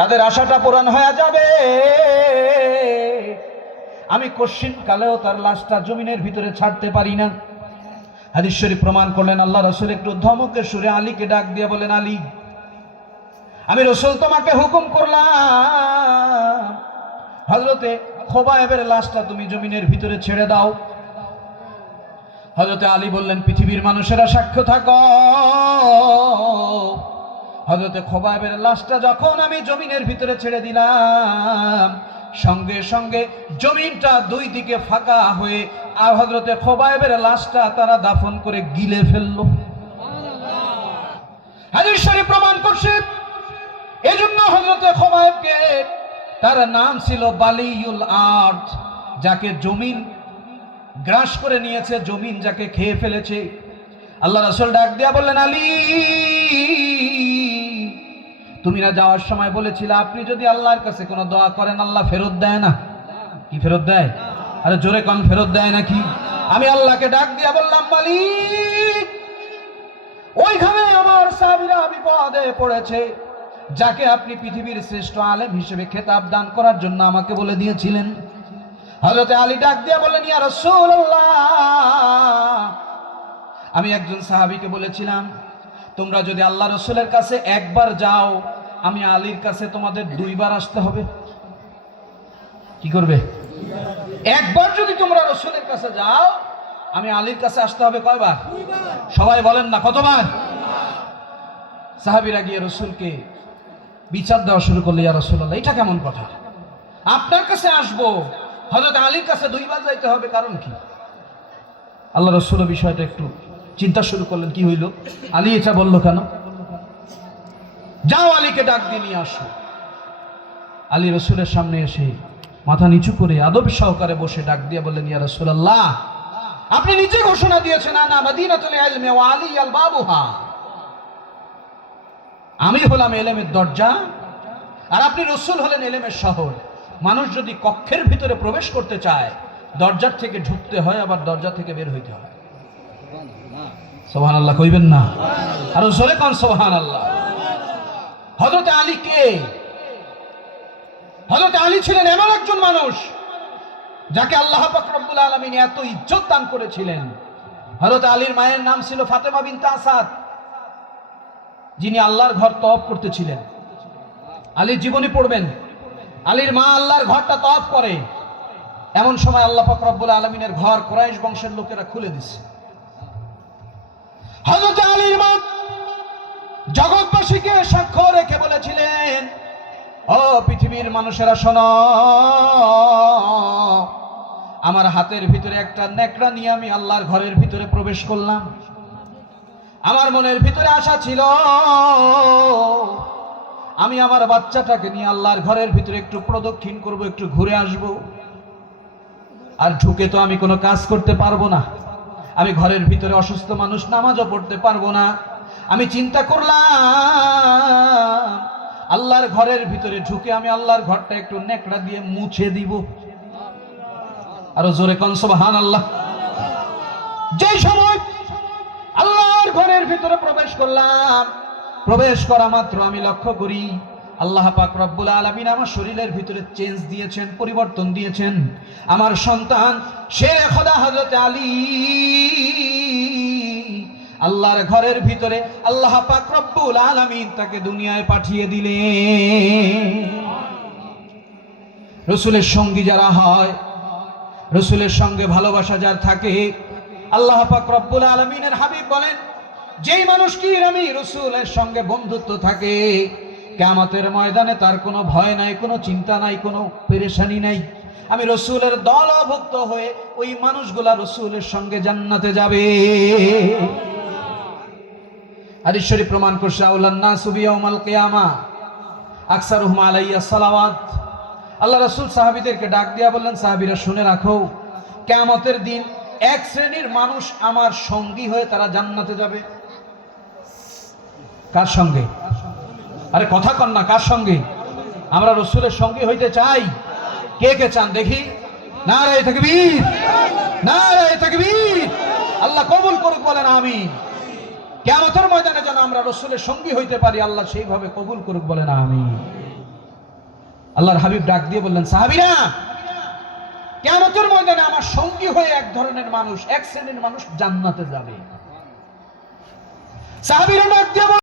তাদের আশাটা পূরণ হয়ে যাবে। আমি কশিন কালেও তার লাশটা জমিনের ভিতরে ছাড়তে পারি না। হাদিস শরীফ প্রমাণ করলেন। আল্লাহ রাসূল একটু ধমকের সুরে আলীকে ডাক দিয়ে বলেন, আলী, আমি রাসূল তোমাকে হুকুম করলাম হযরতে খোবায়েবের লাশটা তুমি জমিনের ভিতরে ছেড়ে দাও। হযরতে আলী বললেন, পৃথিবীর মানুষেরা সাক্ষ্য থাকো, হযরতে খোবায়েবের লাশটা যখন আমি জমিনের ভিতরে ছেড়ে দিলাম, সঙ্গে সঙ্গে জমিনটা দুই দিকে ফাঁকা হয়ে আর হযরতে খোবায়েবের লাশটা তারা দাফন করে গিলে ফেললো। হাদিস শরীফ প্রমাণ করছে। এজন্য হযরতে খোবায়েবকে, তার নাম ছিল বালিউল আরদ, যাকে জমিন গ্রাস করে নিয়েছে, জমিন যাকে খেয়ে ফেলেছে। আল্লাহ রাসূল ডাক দিয়া বললেন, আলী, তুমি না যাওয়ার সময় বলেছিলে আপনি যদি আল্লাহর কাছে কোনো দোয়া করেন আল্লাহ ফেরত দেয় না? কি ফেরত দেয়? আরে জোরে কোন ফেরত দেয় নাকি? আমি আল্লাহকে ডাক দিয়া বললাম, মালিক, ওইখানে আমার সাহাবীরা বিপদে পড়েছে, যাকে আপনি পৃথিবীর শ্রেষ্ঠ আলেম হিসেবে খেতাব দান করার জন্য আমাকে বলে দিয়েছিলেন। হযরতে আলী ডাক দিয়া বললেন, ইয়া রাসূলুল্লাহ, আমি একজন সাহাবীকে বলেছিলাম তোমরা যদি আল্লাহ রাসূলের কাছে একবার যাও, আমি আলীর কাছে তোমাদের দুইবার আসতে হবে। কি করবে? একবার যদি তোমরা রাসূলের কাছে যাও, আমি আলীর কাছে আসতে হবে কয়বার? সবাই বলেন না, কতবার? সাহাবীরা গিয়ে রাসূলকে বিচার দেওয়া শুরু করলো, ইয়া রাসূলুল্লাহ, এটা কেমন কথা? আপনার কাছে আসবো, হযরত আলীর কাছে দুইবার যাইতে হবে, কারণ কি? আল্লাহ রাসূল বিষয়টা একটু চিন্তা শুরু করলেন, কি হইল? আলী এটা বলল কেন? যাও আলীকে ডাক দিয়ে নিয়ে আসো। আলী রাসূলের সামনে এসে মাথা নিচু করে আদব সহকারে বসে ডাক দিয়ে বললেন, ইয়া রাসূলুল্লাহ, আপনি নিজে ঘোষণা দিয়েছেন, আনা মাদিনাতুল ইলমি ওয়া আলী আল বাবুহা, আমি হলাম ইলমের দরজা আর আপনি রাসূল হলেন ইলমের শহর। মানুষ যদি কক্ষের ভিতরে প্রবেশ করতে চায়, দরজার থেকে ঢুকতে হয়, আবার দরজা থেকে বের হইতে হয়। সুবহানাল্লাহ কইবেন না? আর জোরে কোন সুবহানাল্লাহ। হযরত আলী কে? হযরত আলী ছিলেন এমন একজন মানুষ যাকে আল্লাহ পাক রব্বুল আলামিন এত ইজ্জত দান করেছিলেন। হযরত আলীর মায়ের নাম ছিল ফাতেমা বিনতে আসাদ, যিনি আল্লাহর ঘর তওয়াফ করতেছিলেন। আলীর জীবনী পড়বেন। আলীর মা আল্লাহর ঘরটা তওয়াফ করে, এমন সময় আল্লাহ পাক রব্বুল আলামিনের ঘর কুরাইশ বংশের লোকেরা খুলে দিচ্ছে। হযরত আলীর মা জগৎবাসীকে সাক্ষ্য রেখে বলেছিলেন, ও পৃথিবীর মানুষেরা শোনো, আমার হাতের ভিতরে একটা নেকড়া নিয়ে আমি আল্লাহর ঘরের ভিতরে প্রবেশ করলাম। আমার মনের ভিতরে আশা ছিল আমি আমার বাচ্চাটাকে নিয়ে আল্লাহর ঘরের ভিতরে একটু প্রদক্ষিণ করব, একটু ঘুরে আসব। আর ঢুকে তো আমি কোনো কাজ করতে পারবো না, আমি ঘরের ভিতরে অসুস্থ মানুষ, নামাজও পড়তে পারবো না। আমি চিন্তা করলাম আল্লাহর ঘরের ভিতরে ঢুকে আমি আল্লাহর ঘরটা একটু নেকড়া দিয়ে মুছে দিব। আরো জোরে কোন সুবহানাল্লাহ। যে সময় আল্লাহর ঘরের ভিতরে প্রবেশ করলাম, প্রবেশ করা মাত্র আমি লক্ষ্য করি আল্লাহ পাক রব্বুল আলামিন আমার শরীরের ভিতরে চেঞ্জ দিয়েছেন, পরিবর্তন দিয়েছেন। আমার সন্তান শেরে খোদা হযরত আলী আল্লাহর ঘরের ভিতরে আল্লাহ পাক রব্বুল আলামিন তাকে দুনিয়ায় পাঠিয়ে দিলেন। রাসূলের সঙ্গী যারা হয়, রাসূলের সঙ্গে ভালোবাসা যার থাকে, আল্লাহ পাক রব্বুল আলামিনের হাবিব বলেন, যেই মানুষ কি আমি রাসূলের সঙ্গে বন্ধুত্ব থাকে, কিয়ামতের ময়দানে তার কোনো ভয় নাই, কোনো চিন্তা নাই, কোনো পেরেশানি নাই। আমি রাসূলের দলভুক্ত হয়ে ওই মানুষগুলা রাসূলের সঙ্গে জান্নাতে যাবে। হাদিস শরীফ প্রমাণ করছে, আউলান নাসু বিয়াউমাল কিয়ামা আকসারুহুম আলাইয়া সালাওয়াত। আল্লাহ রাসূল সাহাবীদেরকে ডাক দিয়া বললেন, সাহাবীরা শুনে রাখো, কিয়ামতের দিন এক শ্রেণীর মানুষ আমার সঙ্গী হয়ে তারা জান্নাতে যাবে। কার সঙ্গে? আরে কথা কন না, কার সঙ্গে? আমরা রাসূলের সঙ্গী হইতে চাই। কে কে চান দেখি? নারে তাকবীর, নারে তাকবীর। আল্লাহ কবুল করুক, বলেন আমিন। কিয়ামতের ময়দানে যেন আমরা রাসূলের সঙ্গী হইতে পারি, আল্লাহ সেইভাবে কবুল করুক, বলেন আমিন। আল্লাহর হাবিব ডাক দিয়ে বললেন, সাহাবীরা, কিয়ামতের ময়দানে আমার সঙ্গী হয়ে এক ধরনের মানুষ, এক শ্রেণীর মানুষ জান্নাতে যাবে। সাহাবীরা ডাক দিয়ে